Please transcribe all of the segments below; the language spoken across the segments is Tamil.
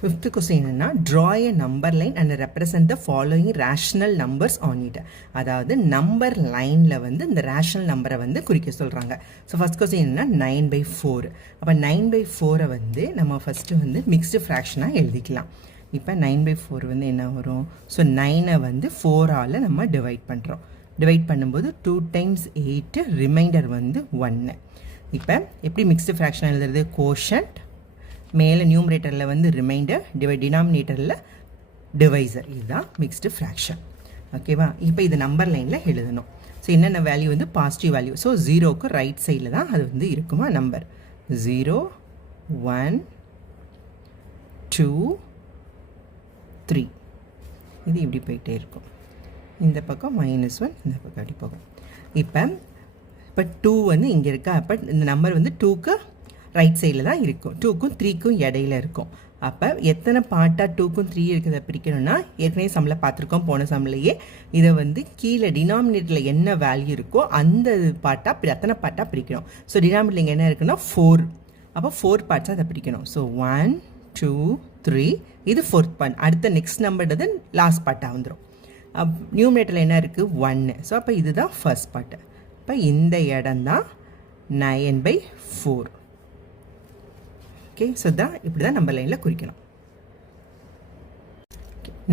Fifth question என்னன்னா draw a number line and represent the following rational numbers on it. அதாவது நம்பர் லைனில் வந்து இந்த ரேஷனல் நம்பரை வந்து குறிக்க சொல்கிறாங்க. ஸோ ஃபஸ்ட் கொஸ்டின் என்னன்னா 9/4. அப்போ 9/4 வந்து நம்ம ஃபஸ்ட்டு வந்து மிக்ஸ்டு ஃப்ராக்ஷனாக எழுதிக்கலாம். இப்போ 9/4 வந்து என்ன வரும்? ஸோ 9 வந்து 4ஆல் நம்ம டிவைட் பண்ணுறோம். டிவைட் பண்ணும்போது 2 × 8 ரிமைண்டர் வந்து 1. இப்போ எப்படி மிக்ஸ்டு ஃப்ராக்ஷன் எழுதுறது? கோஷன்ட் மேலே நியூமரேட்டரில் வந்து ரிமைண்டர் டினாமினேட்டரில் டிவைசர். இதுதான் மிக்ஸ்டு ஃப்ராக்ஷன். ஓகேவா? இப்போ இது நம்பர் லைனில் எழுதணும். ஸோ என்னென்ன வேல்யூ வந்து பாசிட்டிவ் வேல்யூ. ஸோ 0க்கு ரைட் சைடில் தான் அது வந்து இருக்குமா நம்பர். 0 1 2 3 இது இப்படி போயிட்டே இருக்கும். இந்த பக்கம் -1 இந்த பக்கம் அப்படி போகும். இப்போ 2 வந்து இங்கே இருக்கா. அப்போ இந்த நம்பர் வந்து 2க்கு ரைட் சைடில் தான் இருக்கும். 2க்கும் 3க்கும் இடையில இருக்கும். அப்போ எத்தனை பார்ட்டாக 2க்கும் 3 இருக்கிறத பிரிக்கணும்னா ஏற்கனவே சம்மில் பார்த்துருக்கோம். போன சம்மிலேயே இதை வந்து கீழே டினாமினேட்டரில் என்ன வேல்யூ இருக்கோ அந்த பார்ட்டாக அத்தனை பார்ட்டாக பிரிக்கணும். ஸோ டினாமினேட்டர் இங்கே என்ன இருக்குன்னா 4. அப்போ 4 பார்ட்ஸாக அதை பிரிக்கணும். ஸோ 1 2 3 இது 4th பார்ட். அடுத்த நெக்ஸ்ட் நம்பர்ன்றது லாஸ்ட் பார்ட்டாக வந்துடும். நியூமரேட்டரில் என்ன இருக்குது? 1. ஸோ அப்போ இதுதான் ஃபர்ஸ்ட் பார்ட்டு. இப்போ இந்த இடம் தான் 9/4. ஓகே, ஸோ தான் இப்படி தான் நம்பர் லைனில் குறிக்கணும்.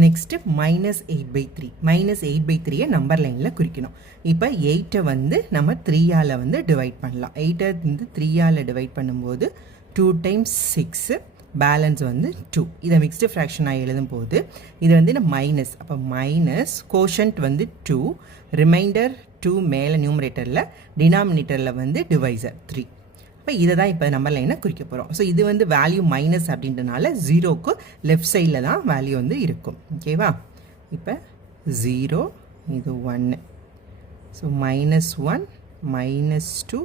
நெக்ஸ்ட்டு -8/3. -8/3 நம்பர் லைனில் குறிக்கணும். இப்போ 8 வந்து நம்ம 3ஆல் வந்து டிவைட் பண்ணலாம். 8 வந்து 3ஆல் டிவைட் பண்ணும்போது 2 × 6 பேலன்ஸ் வந்து 2. இதை மிக்ஸ்டு ஃப்ராக்ஷனாக எழுதும் போது இது வந்து மைனஸ். அப்போ மைனஸ் கோஷன்ட் வந்து 2, ரிமைண்டர் 2 மேலே நியூமரேட்டரில், டினாமினேட்டரில் வந்து டிவைசர் 3. இப்போ இதை தான் இப்போ நம்பர் லைனை குறிக்க போகிறோம். ஸோ இது வந்து வேல்யூ மைனஸ் அப்படின்றனால 0க்கு லெஃப்ட் சைடில் தான் வேல்யூ வந்து இருக்கும். ஓகேவா? இப்போ 0 இது 1. ஸோ -1 -2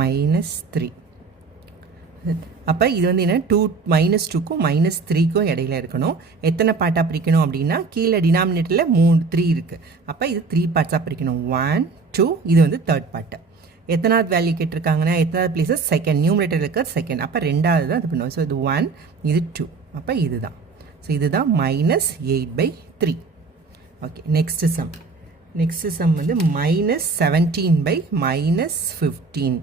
-3. அப்போ இது வந்து என்ன? -2க்கும் -3க்கும் இடையில இருக்கணும். எத்தனை பார்ட்டாக பிரிக்கணும் அப்படின்னா கீழே டினாமினேட்டரில் 3 இருக்குது. அப்போ இது 3 பார்ட்ஸாக பிரிக்கணும். 1 2 இது வந்து தேர்ட் பார்ட்டு. எத்தனாவது வேல்யூ கேட்டிருக்காங்கன்னா எத்தனாவது பிளேஸஸ்? செகண்ட். நியூமரேட்டர் இருக்க செகண்ட். அப்போ ரெண்டாவது தான் இது பண்ணுவோம். ஸோ இது 1 இது 2. அப்போ இதுதான். ஸோ இதுதான் -8/3. Okay, next sum. வந்து -17/-15.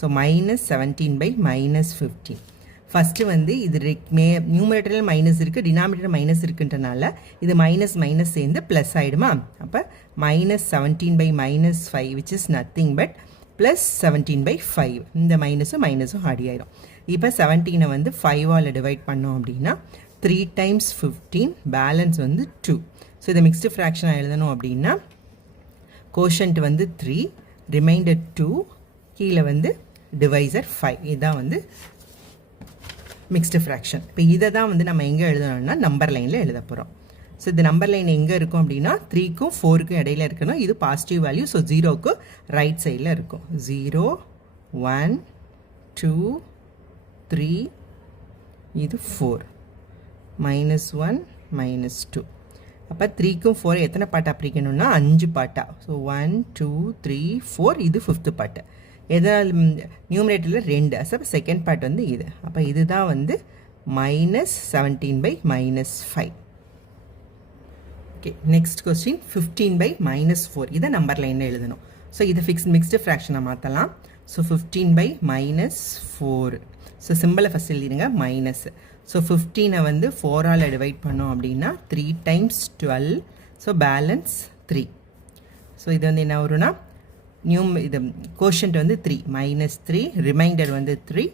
ஸோ -17/-15. ஃபஸ்ட்டு வந்து இது நியூமரேட்டரில் மைனஸ் இருக்குது, டினாமினேட்டர் மைனஸ் இருக்குன்றனால இது மைனஸ் மைனஸ் சேர்ந்து ப்ளஸ் ஆகிடுமா? அப்போ -17/-5 which is nothing but +17/5. இந்த மைனஸும் ஆடி ஆயிடும். இப்போ 17 வந்து 5ஆல் டிவைட் பண்ணோம் அப்படின்னா 3 × 15 பேலன்ஸ் வந்து 2. ஸோ இதை மிக்ஸ்டு ஃப்ராக்ஷனாக எழுதணும் அப்படின்னா கோஷன்ட் வந்து 3, ரிமைண்டர் 2, கீழே வந்து டிவைசர் 5. இதுதான் வந்து மிக்ஸ்டு ஃப்ராக்ஷன். இப்போ இதை தான் வந்து நம்ம எங்கே எழுதணும்னா நம்பர் லைனில் எழுத போகிறோம். ஸோ இந்த நம்பர் லைன் எங்கே இருக்கும் அப்படின்னா 3க்கும் 4க்கும் இடையில இருக்கணும். இது பாசிட்டிவ் வேல்யூ. ஸோ 0க்கு ரைட் சைடில் இருக்கும். 0 1 2 3 இது 4 -1 -2. அப்போ 3க்கும் 4 எத்தனை பார்ட்டாக பிரிக்கணும்னா 5 பார்ட்டாக. ஸோ 1 2 3 4 இது 5th பார்ட்டு. எதனால்? நியூமரேட்டரில் 2. அப்போ செகண்ட் பார்ட் வந்து இது. அப்போ இதுதான் வந்து -17/-5. Okay, next question 15/-4. இதை நம்பர் லைனில் எழுதணும். ஸோ இதை மிக்ஸ்டு ஃப்ராக்ஷனை மாற்றலாம். ஸோ 15/-4. ஸோ சிம்பிளை ஃபஸ்ட் எழுதிடுங்க மைனஸ். ஸோ 15 வந்து 4ஆல் டிவைட் பண்ணோம் அப்படின்னா 3 × 12. So balance 3. ஸோ இது வந்து என்ன வரும்னா இது கோஷன்ட் வந்து 3 -3, ரிமைண்டர் வந்து 3,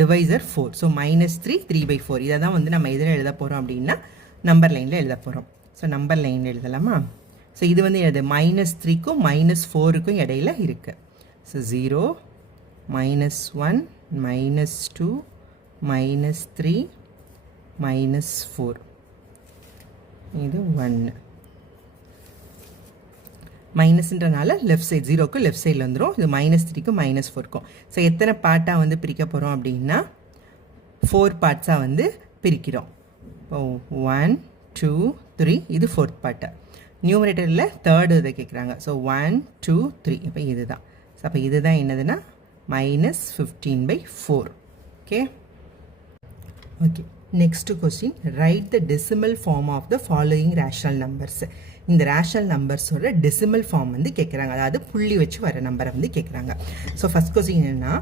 டிவைசர் 4. ஸோ -3 3/4. இதை தான் வந்து நம்ம எதில் எழுத போகிறோம் அப்படின்னா நம்பர் லைனில் எழுத போகிறோம். ஸோ நம்பர் லைனில் எழுதலாமா? ஸோ இது வந்து என்னது? -3க்கும் -4க்கும் இடையில இருக்குது. ஸோ 0 -1 -2 -3 -4 இது 1. மைனஸ்ன்றனால லெஃப்ட் சைடு 0க்கு லெஃப்ட் சைடில் வந்துடும். இது -3க்கும் -4க்கும். ஸோ எத்தனை பார்ட்டாக வந்து பிரிக்க போகிறோம் அப்படின்னா 4 பார்ட்ஸாக வந்து பிரிக்கிறோம். இப்போ 1 2 3 இது 4th பார்ட்டு. நியூமரேட்டரில் தேர்டு இதை கேட்குறாங்க. ஸோ 1 2 3. இப்போ இதுதான். ஸோ அப்போ இதுதான் என்னதுன்னா -15/4. Okay, okay, next question, write the decimal form of the following rational numbers. இந்த ரேஷனல் நம்பர்ஸோட டெசிமல் ஃபார்ம் வந்து கேட்குறாங்க, அதாவது புள்ளி வச்சு வர நம்பரை வந்து கேட்குறாங்க. ஸோ ஃபஸ்ட் கொஸ்டின் என்னென்னா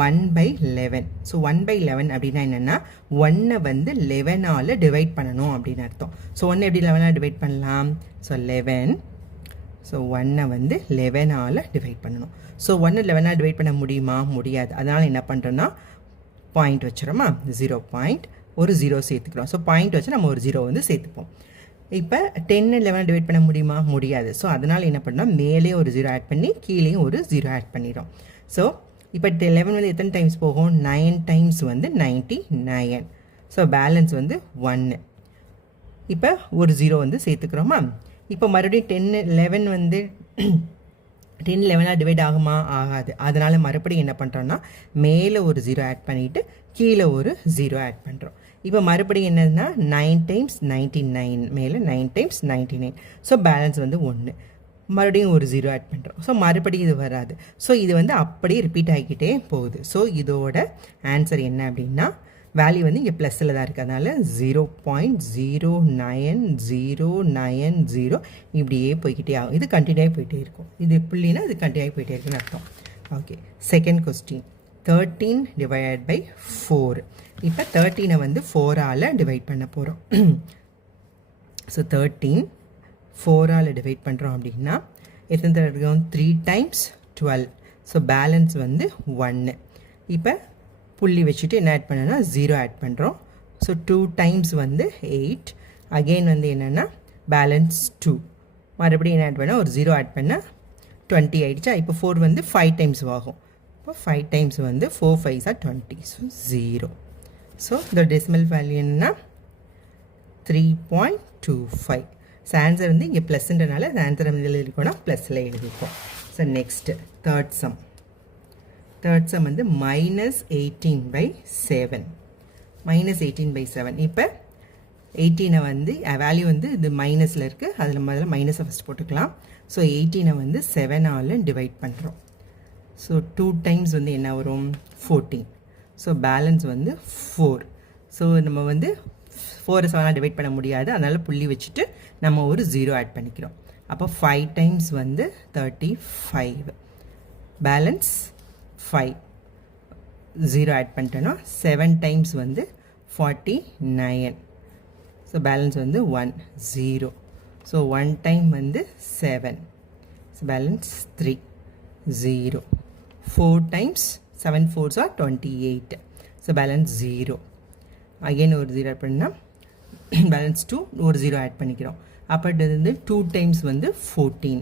1/11. ஸோ 1/11 அப்படின்னா என்னென்னா 1 வந்து 11ஆல் டிவைட் பண்ணணும் அப்படின்னு அர்த்தம். ஸோ 1 எப்படி 11ஆல் டிவைட் பண்ணலாம்? ஸோ 11. ஸோ 1 வந்து 11ஆல் டிவைட் பண்ணணும். ஸோ 1 11ஆல் டிவைட் பண்ண முடியுமா? முடியாது. அதனால் என்ன பண்ணுறோன்னா பாயிண்ட் வச்சுறோமா, 0 பாயிண்ட், ஒரு 0 சேர்த்துக்கிறோம். ஸோ பாயிண்ட் வச்சு நம்ம ஒரு 0 வந்து சேர்த்துப்போம். இப்போ 10 11 டிவைட் பண்ண முடியுமா? முடியாது. ஸோ அதனால் என்ன பண்ணோம், மேலே ஒரு 0 ஆட் பண்ணி கீழேயும் ஒரு 0 ஆட் பண்ணிடும். ஸோ இப்போ 11 வந்து எத்தனை டைம்ஸ் போகும்? 9 டைம்ஸ் வந்து 99. ஸோ பேலன்ஸ் வந்து 1. இப்போ ஒரு 0 வந்து சேர்த்துக்கிறோமா. இப்போ மறுபடியும் 10 11 வந்து 10 11ஆக டிவைட் ஆகுமா? ஆகாது. அதனால் மறுபடியும் என்ன பண்ணுறோன்னா மேலே ஒரு 0 ஆட் பண்ணிவிட்டு கீழே ஒரு 0 ஆட் பண்ணுறோம். இப்போ மறுபடியும் என்னதுன்னா 9 டைம்ஸ் 99, மேலே 9 டைம்ஸ் 99. ஸோ பேலன்ஸ் வந்து 1. மறுபடியும் ஒரு 0 ஆட் பண்ணுறோம். ஸோ மறுபடியும் இது வராது. ஸோ இது வந்து அப்படியே ரிப்பீட் ஆகிக்கிட்டே போகுது. ஸோ இதோட ஆன்சர் என்ன அப்படின்னா வேல்யூ வந்து இங்கே ப்ளஸில் தான் இருக்குது. அதனால் 0.09090 இப்படியே போய்கிட்டே ஆகும். இது கண்டினியூ ஆகி போயிட்டே இருக்கும். இது புள்ளினா இது கண்டினியூ ஆகி போயிட்டே இருக்குன்னு அர்த்தம். Okay, second question, 13 divided by 4. இப்போ 13 வந்து 4ஆல் டிவைட் பண்ண போகிறோம். ஸோ 13 4ஆல் டிவைட் பண்ணுறோம் அப்படின்னா எத்தனை தடவை இருக்கும்? 3 டைம்ஸ் 12. ஸோ பேலன்ஸ் வந்து 1. இப்போ புள்ளி வச்சுட்டு என்ன ஆட் பண்ணோன்னா 0 ஆட் பண்ணுறோம். ஸோ 2 டைம்ஸ் வந்து 8. அகெயின் வந்து என்னென்னா பேலன்ஸ் 2. மறுபடியும் என்ன ஆட் பண்ணால் ஒரு 0 ஆட் பண்ணால் 20 ஆகிடுச்சா. இப்போ 4 வந்து 5 டைம்ஸ் ஆகும். இப்போ 5 டைம்ஸ் வந்து 4 5s are 20. ஸோ 0. ஸோ இந்த டெசிமல் வேல்யூ என்னன்னா 3.25. ஸோ ஆன்சர் வந்து இங்கே ப்ளஸ்ன்றனால அந்த ஆன்சர் வந்து எழுதிருக்கோன்னா ப்ளஸில் எழுதிருக்கோம். ஸோ நெக்ஸ்ட்டு தேர்ட் சம் வந்து -18/7. -18/7. இப்போ 18 வந்து வேல்யூ வந்து இது மைனஸில் இருக்குது, அதில் முதல்ல மைனஸை ஃபஸ்ட் போட்டுக்கலாம். ஸோ 18 வந்து 7ஆல் டிவைட் பண்ணுறோம். ஸோ 2 டைம்ஸ் வந்து என்ன வரும்? 14. ஸோ பேலன்ஸ் வந்து 4. ஸோ நம்ம வந்து 4 7ஆல் டிவைட் பண்ண முடியாது, அதனால் புள்ளி வச்சுட்டு நம்ம ஒரு 0 ஆட் பண்ணிக்கிறோம். அப்போ 5 டைம்ஸ் வந்து 35. பேலன்ஸ் 5. 0 ஆட் பண்ணிட்டோன்னா 7 டைம்ஸ் வந்து 49. ஸோ பேலன்ஸ் வந்து 1 0. ஸோ 1 டைம் வந்து 7. So balance 3 0. 4 times 7 4s are 28. So balance 0. Again ஒரு 0 ஆட் பண்ணால் பேலன்ஸ் 2, ஒரு 0 ஆட் பண்ணிக்கிறோம். அப்போ இது வந்து 2 டைம்ஸ் வந்து 14.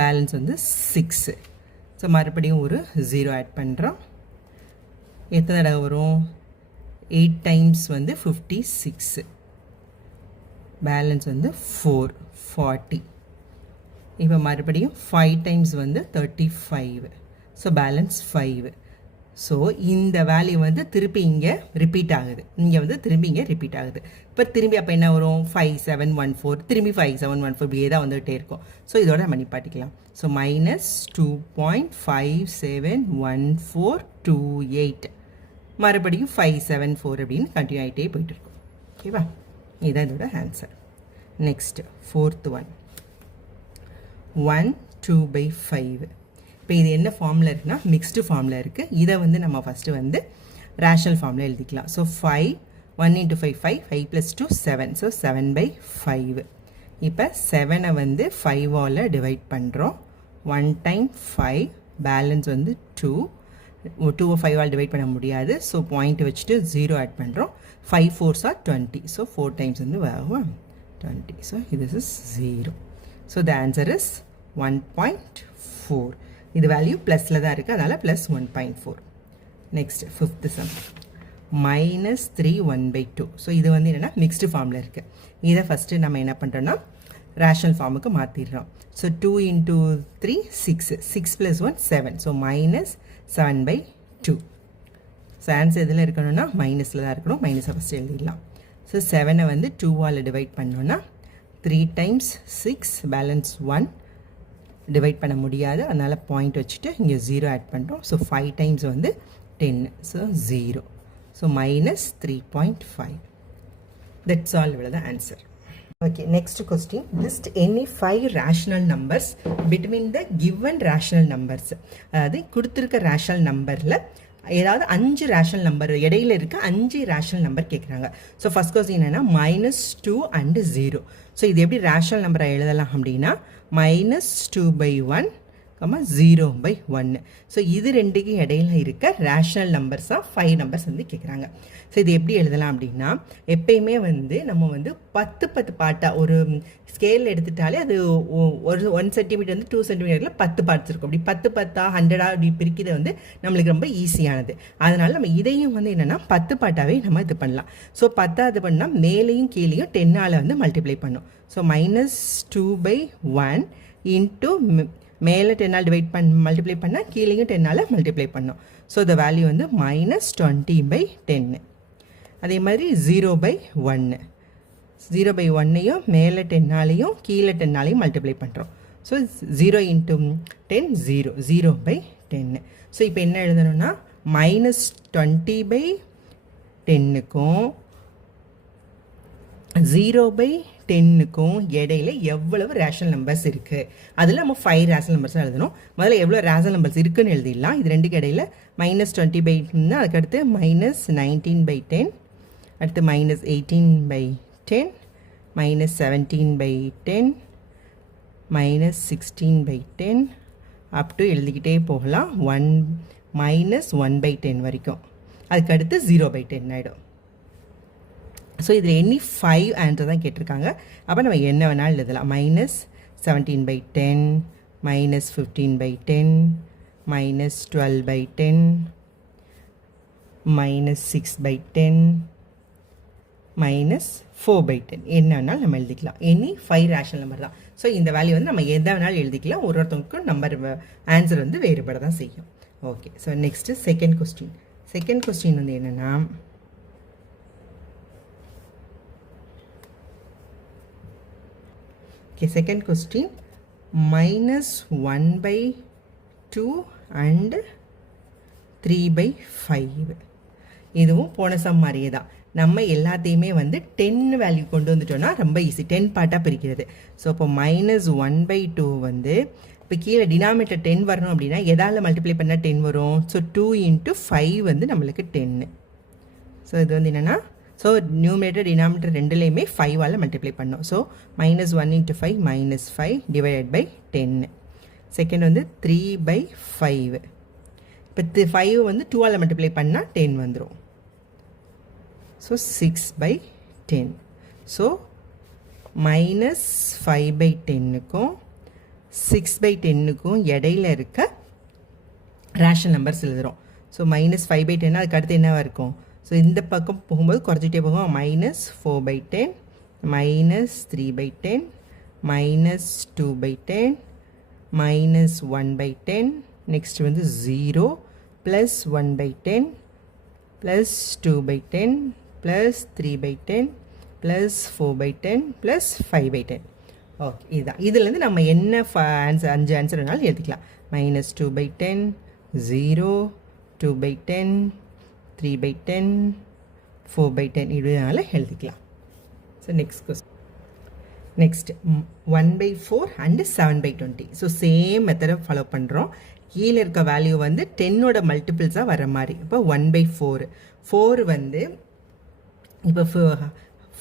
பேலன்ஸ் வந்து 6. ஸோ மறுபடியும் ஒரு 0 ஆட் பண்ணுறோம். எத்தனை தடவை வரும்? 8 டைம்ஸ் வந்து 56. பேலன்ஸ் வந்து 4 40. இப்போ மறுபடியும் 5 டைம்ஸ் வந்து 35. So balance 5. ஸோ இந்த வேல்யூ வந்து திருப்பி இங்கே ரிப்பீட் ஆகுது, இங்கே வந்து திரும்பி இங்கே ரிப்பீட் ஆகுது. இப்போ திரும்பி அப்போ என்ன வரும்? 5 7 1 4, திரும்பி 5 7 1 4 இப்படியே தான் வந்துகிட்டே இருக்கும். ஸோ இதோட நம்ம நிப்பாட்டிக்கலாம். ஸோ -2.571428. மறுபடியும் 5 7 4 அப்படின்னு கண்டினியூ ஆகிட்டே போயிட்டு இருக்கும். ஓகேவா? இதுதான் இதோட ஆன்சர். Next fourth one 1/2/5. இப்போ இது என்ன ஃபார்மில் இருக்குன்னா மிக்ஸ்டு ஃபார்மில் இருக்குது. இதை வந்து நம்ம ஃபஸ்ட்டு வந்து ரேஷனல் ஃபார்மில் எழுதிக்கலாம். ஸோ 5 1 × 5 5 5 + 2 7. ஸோ 7/5. இப்போ 7 வந்து 5ஆல் டிவைட் பண்ணுறோம். 1 டைம் 5, பேலன்ஸ் வந்து 2. 2 5ஆல் டிவைட் பண்ண முடியாது, ஸோ பாயிண்ட் வச்சுட்டு 0 ஆட் பண்ணுறோம். 5 4s are 20. ஸோ 4 டைம்ஸ் வந்து வரும் 20. So this is 0. So the answer is 1.4. இது வேல்யூ ப்ளஸில் தான் இருக்குது, அதனால் plus 1.4. Next fifth some -3 1/2. So இது வந்து என்னென்னா மிக்ஸ்டு ஃபார்மில் இருக்குது. இதை ஃபஸ்ட்டு நம்ம என்ன பண்ணுறோன்னா ரேஷனல் ஃபார்முக்கு மாற்றிடுறோம். ஸோ 2 × 3 6. 6 + 1 7. ஸோ -7/2. ஸோ ஆன்சர் எதில் இருக்கணும்னா மைனஸில் தான் இருக்கணும். மைனஸை ஃபஸ்ட்டு எழுதிடலாம். ஸோ 7 வந்து 2ஆல் டிவைட் பண்ணோன்னா 3 டைம்ஸ் 6, பேலன்ஸ் 1. டிவைட் பண்ண முடியாது, அதனால் பாயிண்ட் வச்சுட்டு இங்கே 0 ஆட் பண்ணுறோம். ஸோ 5 டைம்ஸ் வந்து 10. So 0. So -3.5. That's all the answer. Okay, next question. List any 5 rational numbers between the given rational numbers. அதாவது கொடுத்துருக்க rational numberல ஏதாவது 5 rational number இடையில இருக்க 5 rational number கேட்குறாங்க. ஸோ ஃபர்ஸ்ட் கொஸ்டின் என்னன்னா -2 and 0. ஸோ இது எப்படி rational number எழுதலாம் அப்படின்னா -2/1, 0/1. ஸோ இது ரெண்டுக்கு இடையில இருக்க ரேஷனல் நம்பர்ஸாக 5 நம்பர்ஸ் வந்து கேட்குறாங்க. ஸோ இது எப்படி எழுதலாம் அப்படின்னா எப்பயுமே வந்து நம்ம வந்து 10 பார்ட்டாக ஒரு ஸ்கேல் எடுத்துட்டாலே அது ஒரு 1 சென்டிமீட்டர் வந்து 2 சென்டிமீட்டரில் 10 பார்ட்ஸ் இருக்கும். அப்படி 10 100 அப்படி பிரிக்கிறது வந்து நம்மளுக்கு ரொம்ப ஈஸியானது. அதனால் நம்ம இதையும் வந்து என்னென்னா 10 பார்ட்டாகவே நம்ம இது பண்ணலாம். ஸோ 10 பண்ணால் மேலேயும் கீழேயும் 10ஆல் வந்து மல்டிப்ளை பண்ணோம். ஸோ -2/1 இன்ட்டு மேலே 10ஆல் மல்டிப்ளை பண்ணால் கீழேயும் 10ஆல் மல்டிப்ளை பண்ணோம். ஸோ த வேல்யூ வந்து -20/10. அதே மாதிரி 0/1, 0/1ஐயும் மேலே 10ஆலையும் கீழே 10ஆலையும் மல்டிப்ளை பண்ணுறோம். ஸோ 0 × 10 0, 0/10. ஸோ இப்போ என்ன எழுதணும்னா -20/10க்கும் 0/10க்கும் இடையில எவ்வளவு ரேஷனல் நம்பர்ஸ் இருக்குது, அதில் நம்ம 5 ரேஷனல் நம்பர்ஸ் எழுதணும். முதல்ல எவ்வளோ ரேஷனல் நம்பர்ஸ் இருக்குன்னு எழுதிடலாம். இது ரெண்டுக்கு இடையில -20/10, அதுக்கடுத்து -19/10, அடுத்து -18/10, -17/10, -16/10 அப் டு எழுதிக்கிட்டே போகலாம் -1/10 வரைக்கும். அதுக்கடுத்து 0/10 ஆகிடும். ஸோ இதில் எனி 5 ஆன்சர் தான் கேட்டிருக்காங்க. அப்போ நம்ம என்ன வேணாலும் எழுதலாம். -17/10, -15/10, -12/10, -6/10, -4/10 என்ன வேணாலும் நம்ம எழுதிக்கலாம். எனி 5 ரேஷனல் நம்பர் தான். ஸோ இந்த வேல்யூ வந்து நம்ம எதை வேணாலும் எழுதிக்கலாம். ஒருத்தவங்களுக்கும் நம்பர் ஆன்சர் வந்து வேறுபட தான் செய்யும். Okay, so next second question. Second question வந்து என்னென்னா second question -1/2 and 3/5. இதுவும் போன சம் மாதிரியே தான். நம்ம எல்லாத்தையுமே வந்து 10 வேல்யூ கொண்டு வந்துட்டோம்னா ரொம்ப ஈஸி, 10 பார்ட்டாக பிரிக்கிறது. ஸோ இப்போ -1/2 வந்து இப்போ கீழே டினாமினேட்டர் 10 வரணும் அப்படின்னா எதால் மல்டிப்ளை பண்ணால் 10 வரும்? ஸோ 2 × 5 வந்து நம்மளுக்கு 10. ஸோ இது வந்து என்னென்னா ஸோ நியூமரேட்டர் டினாமினேட்டர் ரெண்டுலேயுமே 5ஆல் மல்டிப்ளை பண்ணோம். ஸோ -1 × 5 -5 /10. செகண்ட் வந்து 3/5. இப்போ 5 வந்து 2ஆல் மல்டிப்ளை பண்ணால் 10 வந்துடும். ஸோ 6/10. ஸோ -5/10க்கும் 6/10க்கும் இடையில இருக்க ரேஷனல் நம்பர்ஸ் எழுதுகிறோம். ஸோ -5/10 அதுக்கு அடுத்து என்னவாக இருக்கும்? ஸோ இந்த பக்கம் போகும்போது குறைச்சிட்டே போகும். -4/10, -3/10, -2/10, -1/10, நெக்ஸ்ட் வந்து 0, +1/10, +2/10, +3/10, +4/10, +5/10. ஓகே, இதுதான். இதுலேருந்து நம்ம என்ன ஆன்சர் 5 ஆன்சர் வேணாலும் எழுதிக்கலாம். -2/10, 0, 2/10, 3/10, 4/10 இதனால எழுதிக்கலாம். So next question. Next 1/4 and 7/20. So same மெத்தடை ஃபாலோ பண்ணுறோம். கீழே இருக்க வேல்யூ வந்து 10ஓட மல்டிபிள்ஸாக வர மாதிரி. இப்போ 1/4 4 வந்து இப்போ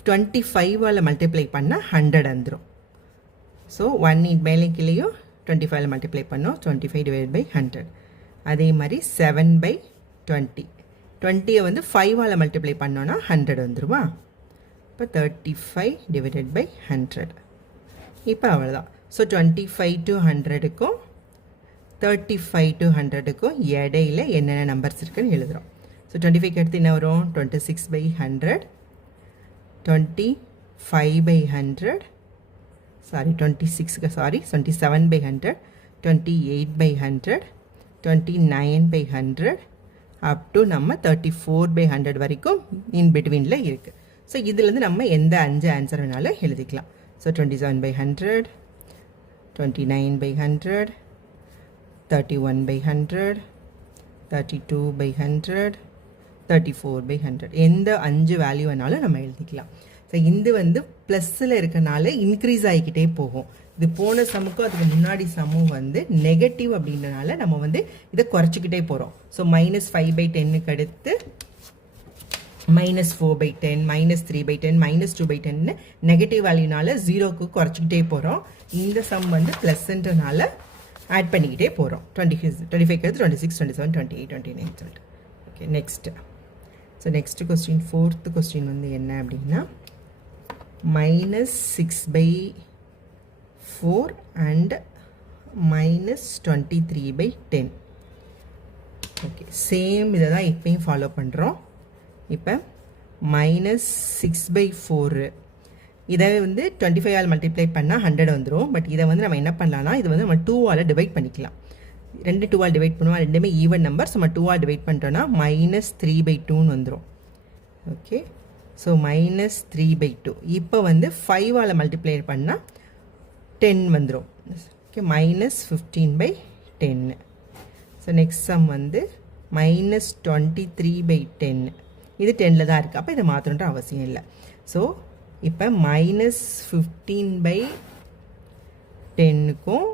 25ஆல் மல்டிப்ளை பண்ணால் 100 வந்துடும். ஸோ 1 மேலே கீழேயும் 25ஆல் மல்டிப்ளை பண்ணோம். 25/100. அதே மாதிரி 7/20. 20 வந்து 5ஆல் மல்டிப்ளை பண்ணோன்னா 100 வந்துருமா? இப்போ 35/100. இப்போ அவ்வளோதான். ஸோ 25 to 100க்கும் 35 to 100க்கும் இடையில என்னென்ன நம்பர்ஸ் இருக்குன்னு எழுதுகிறோம். ஸோ 25க்கு அடுத்து என்ன வரும்? 26/100, 25/100, 27/100, 28/100, 29/100 அப் டு நம்ம 34/100 வரைக்கும் இன் பிட்வீனில் இருக்குது. ஸோ இதுலேருந்து நம்ம எந்த 5 ஆன்சர் வேணாலும் எழுதிக்கலாம். ஸோ 27/100, 29/100, 31/100, 32/100, 34/100 எந்த 5 வேல்யூ வேணாலும் நம்ம எழுதிக்கலாம். ஸோ இது வந்து ப்ளஸ்ஸில் இருக்கனால இன்க்ரீஸ் ஆகிக்கிட்டே போகும். இது போன சம்முக்கும் அதுக்கு முன்னாடி சம்மும் வந்து நெகட்டிவ் அப்படின்றனால நம்ம வந்து இதை குறைச்சிக்கிட்டே போகிறோம். ஸோ -5/10க்கு அடுத்து -4/10, -3/10, -2/10 நெகட்டிவ் வேல்யூனால 0க்கு குறைச்சிக்கிட்டே போகிறோம். இந்த சம் வந்து ப்ளஸ்ன்றனால ஆட் பண்ணிக்கிட்டே போகிறோம். 25 அடுத்து 26, 27, 28, 29 சொல்லிட்டு. Okay, next. So next question, 4th question வந்து என்ன அப்படின்னா -6/4 அண்ட் -23/10. ஓகே, சேம் இதை தான் இப்போயும் ஃபாலோ பண்ணுறோம். இப்போ -6/4 இதை வந்து 25 ஆல் மல்டிப்ளை பண்ணால் 100 வந்துடும். பட் இதை வந்து நம்ம என்ன பண்ணலாம்னா இது வந்து நம்ம 2ஆல் டிவைட் பண்ணிக்கலாம். 2 ஆல் டிவைட் பண்ணுவோம், ரெண்டுமே ஈவன் நம்பர்ஸ். நம்ம 2ஆல் டிவைட் பண்ணிட்டோன்னா -3/2ன்னு வந்துடும். Okay, so -3/2. இப்போ வந்து 5ஆல் மல்டிப்ளை பண்ணால் 10 வந்துடும். ஓகே, -15/10. ஸோ நெக்ஸ்ட் சம் வந்து -23/10. இது 10ல் தான் இருக்குது. அப்போ இதை மாற்றணுன்ற அவசியம் இல்லை. ஸோ இப்போ -15/10க்கும்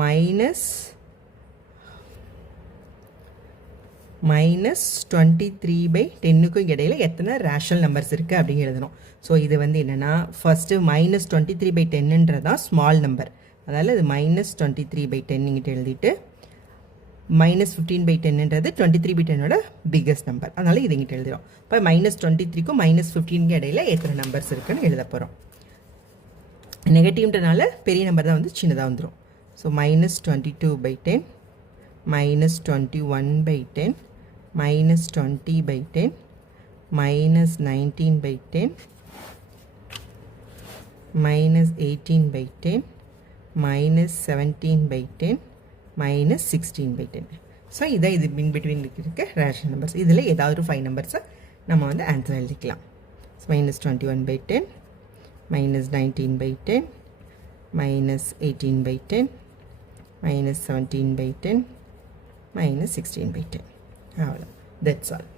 -23/10க்கும் இடையில எத்தனை ரேஷனல் நம்பர்ஸ் இருக்குது அப்படின்னு எழுதணும். ஸோ இது வந்து என்னென்னா ஃபஸ்ட்டு -23/10ன்றதான் ஸ்மால் நம்பர். அதாவது இது -23/10 இங்கிட்ட எழுதிட்டு -15/10ன்றது 23/10ஓட பிக்கஸ்ட் நம்பர். அதனால் இது இங்கிட்ட எழுதுகிறோம். இப்போ -23க்கும் -15க்கு இடையில எத்தனை நம்பர்ஸ் இருக்குன்னு எழுத போகிறோம். நெகட்டிவ்ன்றனால பெரிய நம்பர் தான் வந்து சின்னதாக வந்துடும். ஸோ -22/10, -21/10, -20/10, -19/10, -18/10, -17/10, -16/10. ஸோ இதை இது பிட்வீன் இருக்க ரேஷனல் நம்பர்ஸ். இதில் ஏதாவது ஒரு 5 நம்பர்ஸை நம்ம வந்து ஆன்சர் எழுதிக்கலாம். ஸோ -21/10, -19/10, -18/10, -17/10, -16/10. அவ்வளோ, தட்ஸ் ஆல்.